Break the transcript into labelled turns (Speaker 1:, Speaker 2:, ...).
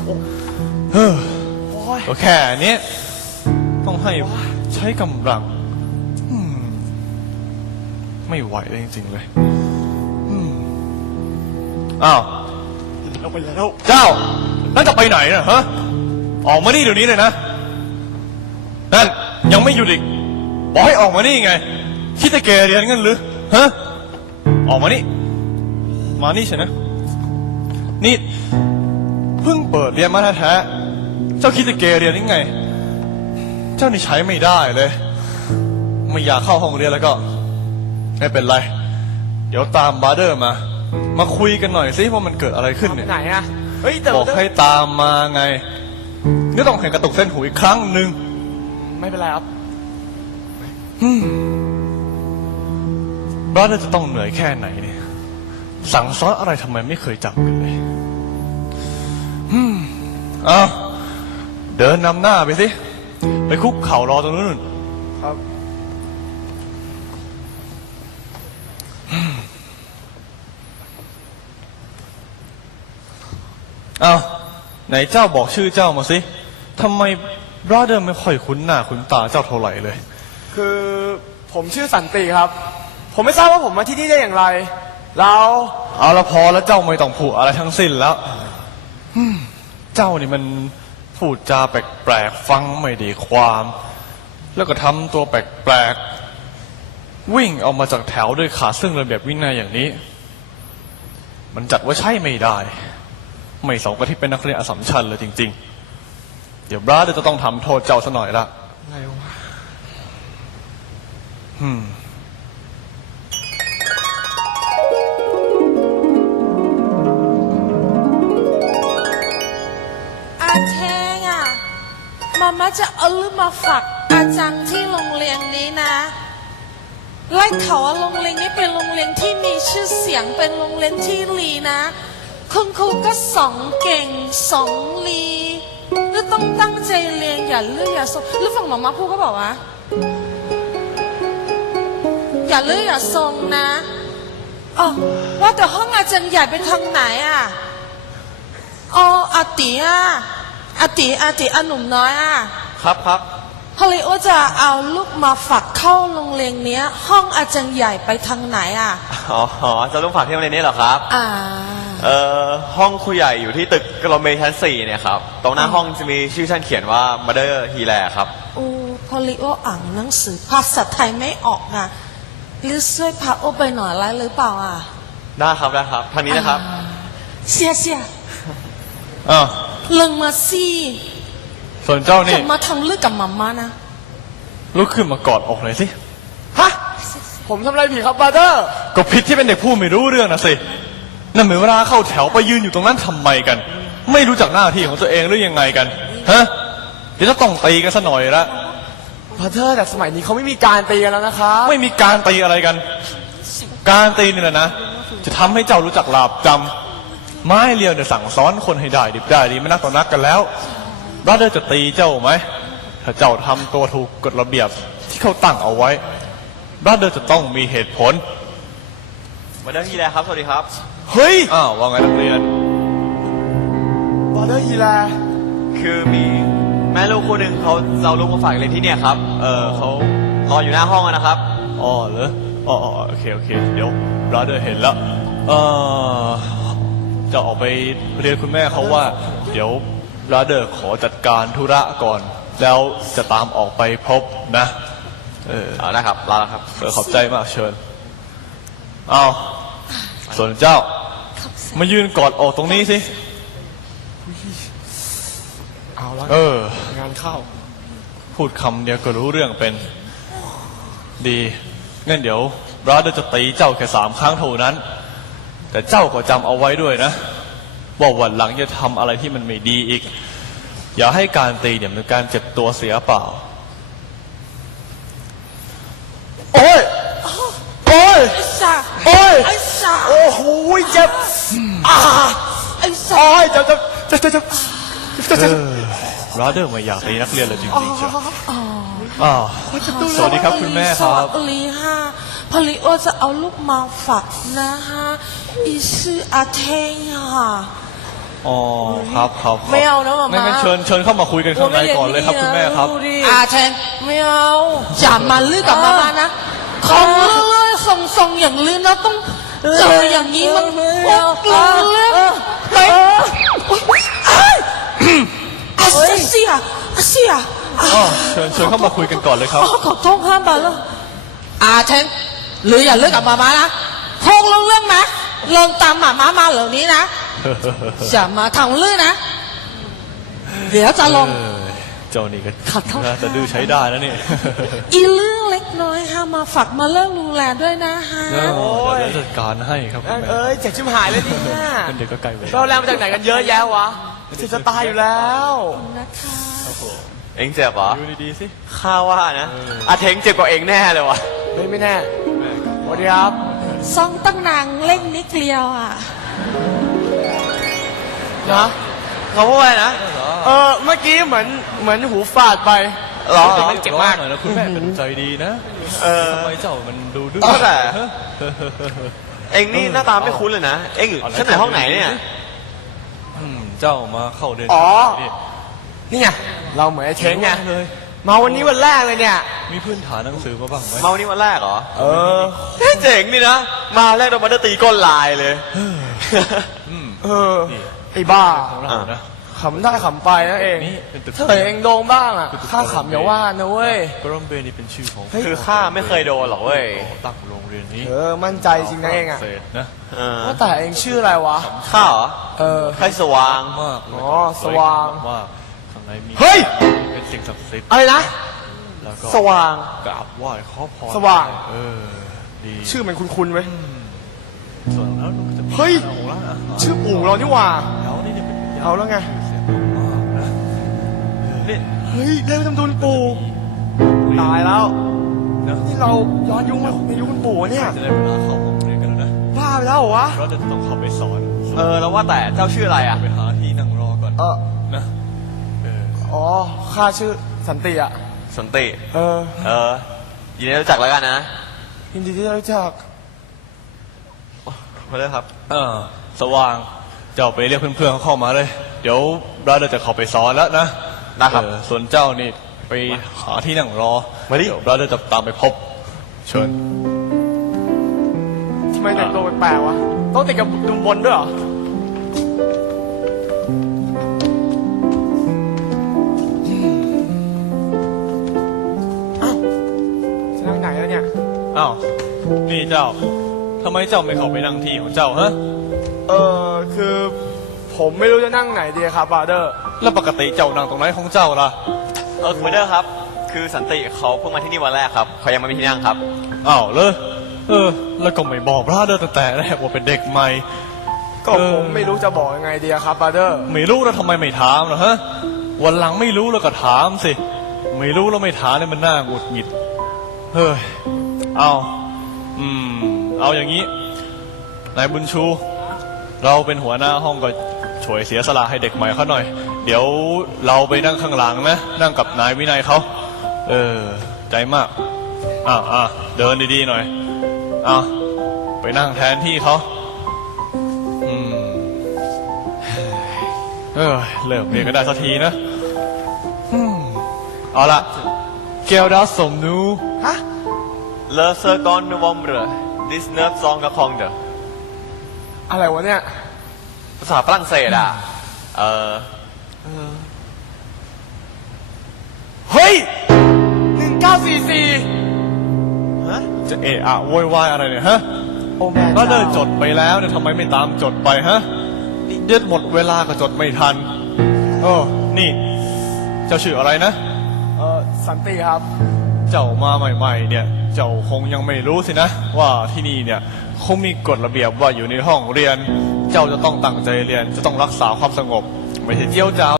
Speaker 1: ก็แค่นี้ต้องให้ใช้กำลังไม่ไหวเลยจริงๆเลยอ้าว
Speaker 2: เราไปแล้ว
Speaker 1: เจ้านั่นจะไปไหนนะฮะออกมานี่เดี๋ยวนี้เลยนะนั่นยังไม่หยุดอีกบอกให้ออกมานี่ไงคิดจะเกเรียนงั้นหรือฮะออกมานี่มานี่ใช่ไหมนี่เพิ่งเปิดเรียนมาแท้ๆเจ้าคิดจะเกเรียนยังไงเจ้านี่ใช้ไม่ได้เลยไม่อยากเข้าห้องเรียนแล้วก็ไม่เป็นไรเดี๋ยวตามบาร์เดอร์มาคุยกันหน่อยสิว่ามันเกิดอะไรขึ้นเนี่ย
Speaker 2: ไหนอะเฮ้ยแต่
Speaker 1: บอกให้ตามมาไงนี่ต้องเห็นกระตุกเส้นหูอีกครั้งหนึ่ง
Speaker 2: ไม่เป็นไรครับ
Speaker 1: บาร์เดอร์จะต้องเหนื่อยแค่ไหนเนี่ยสั่งสอนอะไรทำไมไม่เคยจำกันเลยเอาเดินนำหน้าไปสิไปคุกเข่ารอตรงนู้น
Speaker 2: ครับ
Speaker 1: เอาไหนเจ้าบอกชื่อเจ้ามาสิทำไมบราเดอร์ไม่ค่อยคุ้นหน้าคุ้นตาเจ้าเท่าไหร่เลย
Speaker 2: คือผมชื่อสันติครับผมไม่ทราบว่าผมมาที่นี่ได้อย่างไรแล้ว
Speaker 1: เอาละพอแล้วเจ้าไม่ต้องพูดอะไรทั้งสิ้นแล้วเจ้านี่มันพูดจาแปลกๆฟังไม่ดีความแล้วก็ทำตัวแปลกๆวิ่งออกมาจากแถวด้วยขาซึ่งระเบียบวินัยอย่างนี้มันจัดว่าใช่ไม่ได้ไม่สมกับที่เป็นนักเรียนอัสสัมชัญเลยจริงๆเดี๋ยวบราเดอร์จะต้องทำโทษเจ้าซะหน่อยละ
Speaker 2: ไงวะ
Speaker 3: อาเทงอ่ะมาจะเอาลูกมาฝากอาจารย์ที่โรงเรียนนี้นะไล่เขาว่าโรงเรียนนี้เป็นโรงเรียนที่มีชื่อเสียงเป็นโรงเรียนที่ดีนะคุณครูก็สอนเก่งสอนดีแล้วต้องตั้งใจเรียนอย่าเลื่อยอย่าทรงหรือฝั่งหมอมาพูดก็บอกว่าอย่าเลื่อยอย่าทรงนะอ๋อว่าแต่ห้องอาจารย์ใหญ่ไปทางไหนอ่ะอ๋ออาติอ่ะอาติอาหนุ่มน้อยอ่ะ
Speaker 1: ครับ
Speaker 3: ฮอลลีโอจะเอาลูกมาฝากเข้าโรงเรียนเนี้ยห้องอาจารย์ใหญ่ไปทางไหนอ่ะ
Speaker 4: อ๋อจะต้องฝากที่โรงเรียนนี้เหรอครับห้องครูใหญ่อยู่ที่ตึกกรมเมชั้น4เนี่ยครับตรงหน้าห้องจะมีชื่อชั้นเขียนว่า Mother Hile ครับ
Speaker 3: โอ้ฮอลลีโออ่านหนังสือภาษาไทยไม่ออกนะหรือช่วยพาโอไปหน่อยไรหรือเปล่าอ่ะ
Speaker 4: ได้ครับทางนี้นะครับ
Speaker 3: เสียลงมาสิ
Speaker 1: ส่วนเจ้านี่
Speaker 3: มาทำเรื่องกับมัมม่านะ
Speaker 1: ลุกขึ้นมากอดอกหน่อยสิ
Speaker 2: ฮะผมทำอะไรผิดครับบาร์เดอร์
Speaker 1: ก็ผิดที่เป็นเด็กผู้ไม่รู้เรื่องนะสินั่นเหมือนเวลาเข้าแถวไปยืนอยู่ตรงนั้นทำไมกันไม่รู้จักหน้าที่ของตัวเองหรือยังไงกันฮะเดี๋ยวจะต้องตีกันซะหน่อยละ
Speaker 2: บาร์เดอร์แต่สมัยนี้เขาไม่มีการตีกันแล้วนะครับ
Speaker 1: ไม่มีการตีอะไรกันการตีนี่แหละนะจะทำให้เจ้ารู้จักหลาบจำไม้เรียวเนี่ยสั่งสอนคนให้ได้ดิบได้ดีไม่นักต่อนักกันแล้วบราเดอร์จะตีเจ้าไหมถ้าเจ้าทำตัวถูกกฎระเบียบที่เขาตั้งเอาไว้บราเดอร์จะต้องมีเหตุผล
Speaker 4: บาร์เดอร์ฮีแลครับสวัสดีครับ
Speaker 2: เฮ้ย
Speaker 1: ว่าไงนักเรียน
Speaker 2: บาร์เดอร์ฮีแล
Speaker 4: คือมีแม่ลูกคู่หนึ่งเขาเอาลูกมาฝากเรียนที่เนี่ยครับเขารออยู่หน้าห้องนะครับ
Speaker 1: อ๋อเหรอโอเคเดี๋ยวบราเดอร์เห็นแล้วจะออกไปเรียนคุณแม่เขาว่าเดี๋ยวบราเดอร์ขอจัดการธุระก่อนแล้วจะตามออกไปพบนะ
Speaker 4: นะครับลาแล้วครับ
Speaker 1: ขอบใจมากเชิญเอาส่วนเจ้ามายืนกอดอกตรงนี้สิ
Speaker 2: เอาละงานเข้า
Speaker 1: พูดคำเดียวก็รู้เรื่องเป็นดีงั้นเดี๋ยวบราเดอร์จะตีเจ้าแค่3 ครั้งเท่านั้นแต่เจ้าก็จำเอาไว้ด้วยนะว่าวันหลังจะทำอะไรที่มันไม่ดีอีกอย่าให้การตีเนี่ยเป็นการเจ็บตัวเสียเปล่า
Speaker 2: โอ้ย
Speaker 3: ไอ้สา
Speaker 2: โอ้โหเจ็บ
Speaker 3: ไอ้สา
Speaker 2: เจ็บ
Speaker 1: บราเดอร์ไม่อยากตีนักเรียนเลยจริงๆจ้ะสวัสดีครับคุณแม่ครับ
Speaker 3: ลีฮะพอลิโอจะเอาลูกมาฝากนะฮะอีชื่ออาเทงค่ะ
Speaker 1: อ๋อครับครับ
Speaker 5: ไม่เอานะหม่าม้า
Speaker 1: งั้นเชิญเข้ามาคุยกันข้างในก่อนเลยครับคุณแม่ครับ
Speaker 5: ดูดิ
Speaker 3: อาเชง
Speaker 5: ไม่เอา
Speaker 3: อย่ามาลื้อกับมาม่านะของเลื่อยๆส่งๆอย่างลื้อนะต้องเจออย่างนี้มันพวกเลื่อยไปอาเซียอาเซีย
Speaker 1: อ๋อเชิญเข้ามาคุยกันก่อนเลยครับ
Speaker 3: ขอโทษห้ามไปแล้วอาเชงหรืออย่าเลือกกับมาม่านะพงเรื่องนะลงตามหมาม้ามาเหล่านี้นะอย่ามาทำเรื่องนะ เดี๋ยวจะลง
Speaker 1: เจ้านี่ก็
Speaker 3: ขอโทษ
Speaker 1: น่าจะดื้อใช้ได้แล้วนี่
Speaker 3: อีเรื่องเล็กน้อยค่ะมาฝากมาเรื่องดูแลด้วยนะฮะ
Speaker 1: เดี๋ยวจัดการให้ครับคุณแม่
Speaker 2: เอ้ยเจ็บชิบหายเลยเนี่ย
Speaker 1: เป็นเด็กก็ไกลไป
Speaker 2: เราแรงมาจากไหนกันเยอะแยะวะจะตายอยู่แล้ว
Speaker 3: นะคะ
Speaker 4: เอ็งเจ็บเหรอ
Speaker 1: ดูดีๆสิ
Speaker 4: ข้าว่านะอาเทงเจ็บกว่าเอ็งแน่เลยวะ
Speaker 2: เฮ้ยไม่แน่สวัสดีครับ
Speaker 3: ซองตั้งนางเล่นนิดเดียวอ่ะ
Speaker 2: นะ
Speaker 4: เขาพูดอะไรนะ
Speaker 2: เมื่อกี้เหมือนหูฝาดไป
Speaker 4: เหรอ
Speaker 1: มันเจ็บมากหน่อยนะคุณแม่เป็นใจดีนะทำไมเจ้ามันดูดื้อ
Speaker 4: ก็แต่ เอ็งนี่หน้าตาไม่คุ้นเลยนะ เอ็งอยู่ชั้นไหนห้องไหนเนี่ย
Speaker 1: เจ้ามาเข้าเดือน
Speaker 2: อ๋อ
Speaker 1: นี่
Speaker 2: นี่ไงเราเหมือนไอ้เช้งไง
Speaker 1: เลย
Speaker 2: มาวันนี้วันแรกเลยเนี่ย
Speaker 1: มีพื้นฐานหนังสือมาบ้างไหม
Speaker 4: มาวันนี้วันแรกเหรอ
Speaker 2: เออ
Speaker 4: เจ๋งนี่นะ มาแรกโดนบัตเตอร์ตีก้นลายเลย
Speaker 2: เออไอ้บ้า
Speaker 1: ของเรานะ
Speaker 2: ขำได้ขำไปนะเอง
Speaker 1: นี่เป็นตึก
Speaker 2: ถ้าเองโดงบ้างอ่ะข้าขำอย่าว่านะเว้ย
Speaker 1: กรอมเบนี่เป็นชื่อของ
Speaker 4: คือข้าไม่เคยโดนหรอกเว้ย
Speaker 1: ตั้งโรงเรียนนี้
Speaker 2: มั่นใจจริงนะเองอ่ะ
Speaker 1: เศสนะ
Speaker 4: เออ
Speaker 2: ว่าแต่เองชื่ออะไรวะ
Speaker 4: ข้าเหรอ ใครสว่าง
Speaker 1: มาก
Speaker 2: อ๋อสว่าง
Speaker 1: ว่าข้างในมี
Speaker 2: เฮ้ย
Speaker 1: เป็นสิ่งศักดิ์สิทธิ์
Speaker 2: อะไรนะ
Speaker 1: แล้วก็
Speaker 2: สว่าง
Speaker 1: กราบไหว้ขอพร
Speaker 2: สว่าง
Speaker 1: ดี
Speaker 2: ชื่อมันคุ้นๆไหม
Speaker 1: ส่วนแล้วก็จะมี
Speaker 2: เฮ้ย
Speaker 1: ของร้านอาหาร
Speaker 2: ชื่อปู่เรานี่หว่า
Speaker 1: แล้วนี่เนี่ยเป็นวิญญณ
Speaker 2: เอาแล้วไง
Speaker 1: ชื่อเสียงมากนะนี่
Speaker 2: เฮ้ยเล่นทำดุลปู่ตายแล้ว
Speaker 1: นะ
Speaker 2: นี่เราย้อนยุคมาในยุคคุณปู่วะเนี่ย
Speaker 1: จะได้เวลาเข้าห้องเรียนกันแล้วนะ
Speaker 2: บ้าไปแล้วเหรอวะ
Speaker 1: เราจะต้องเข้าไปสอน
Speaker 4: แล้วว่าแต่เจ้าชื่ออะไรอ่ะ
Speaker 1: ไปหาที่นั่งรอก่อน
Speaker 2: เออ
Speaker 1: นะเออ
Speaker 2: อ๋อข้าชื่อสันติอ่ะ
Speaker 4: สันติ
Speaker 2: เออ
Speaker 4: ยินดีรู้จักแล้วกันนะ
Speaker 2: ยินดีที่ได้รู้จัก
Speaker 4: มาเลยครับ
Speaker 1: สว่างเจ้าไปเรียกเพื่อนๆเขาเข้ามาเลย เดี๋ยวเราจะเข้าไปสอนแล้วนะ
Speaker 4: นะครับ
Speaker 1: ส่วนเจ้านี่ไปหาที่นั่งรอ
Speaker 4: มาดิ
Speaker 1: เดี๋ยวเราจะตามไปพบเชิญ
Speaker 2: ทำไมแต่งตัวแปลกๆวะ ต้องติดกับดุมบนด้วยเหรอ อ้าวจะนั่งไหนแล้วเนี่ย
Speaker 1: อ้าวนี่เจ้าทำไมเจ้าไม่เข้าไปนั่งที่ของเจ้าฮะ
Speaker 2: คือผมไม่รู้จะนั่งไหนดีครับบาร์เดอร์
Speaker 1: แล้วปกติเจ้านั่งตรงไหนของเจ้าล่ะ
Speaker 4: คุณเดอร์ครับ คือสันติเขาเพิ่งมาที่นี่วันแรกครับ เขายังไม่มีที่นั่งครับ
Speaker 1: อ้าวเลยแล้วก็ไม่บอกราเดอร์ตั้งแต่แรกว่าเป็นเด็กใหม่
Speaker 2: ก็ผมไม่รู้จะบอกยังไงดีครับบาร์เดอร์
Speaker 1: ไม่รู้แล้วทำไมไม่ถามล่ะฮะ วันหลังไม่รู้แล้วก็ถามสิ ไม่รู้แล้วไม่ถามเนี่ยมันน่าหงุดหงิด เฮ้ย เอาอย่างนี้ นายบุญชู เราเป็นหัวหน้าห้องก็ช่วยเสียสละให้เด็กใหม่เขาหน่อย เดี๋ยวเราไปนั่งข้างหลังนะ นั่งกับนายวินัยเขาใจมาก เดินดีๆหน่อยไปนั่งแทนที่เขาเริ่มเรียนก็ได้สักทีนะเอาละเกลดาสมนู
Speaker 2: ฮะ
Speaker 4: เลเซอร์กอนนวอมเบอร์ดิสเนิร์ฟซองกับคองเดอ
Speaker 2: อะไรวะเนี่ย
Speaker 4: ภาษาฝรั่งเศสอ่ะ
Speaker 2: เฮ้ย 1944
Speaker 1: จะโวยวายอะไรเนี่ยฮะ
Speaker 2: โอ้แม่
Speaker 1: ก็เดิ
Speaker 2: เจ้าน
Speaker 1: จดไปแล้วเนี่ยทำไมไม่ตามจดไปฮะเด็ดหมดเวลาก็จดไม่ทันนี่ เจ้าชื่ออะไรนะ
Speaker 2: สันติครับ
Speaker 1: เจ้ามาใหม่ๆ เนี่ย เจ้าคงยังไม่รู้สินะ ว่าที่นี่เนี่ยคงมีกฎระเบียบว่าอยู่ในห้องเรียน เจ้าจะต้องตั้งใจเรียน จะต้องรักษาความสงบ ไม่ใช่เจียวจ้าว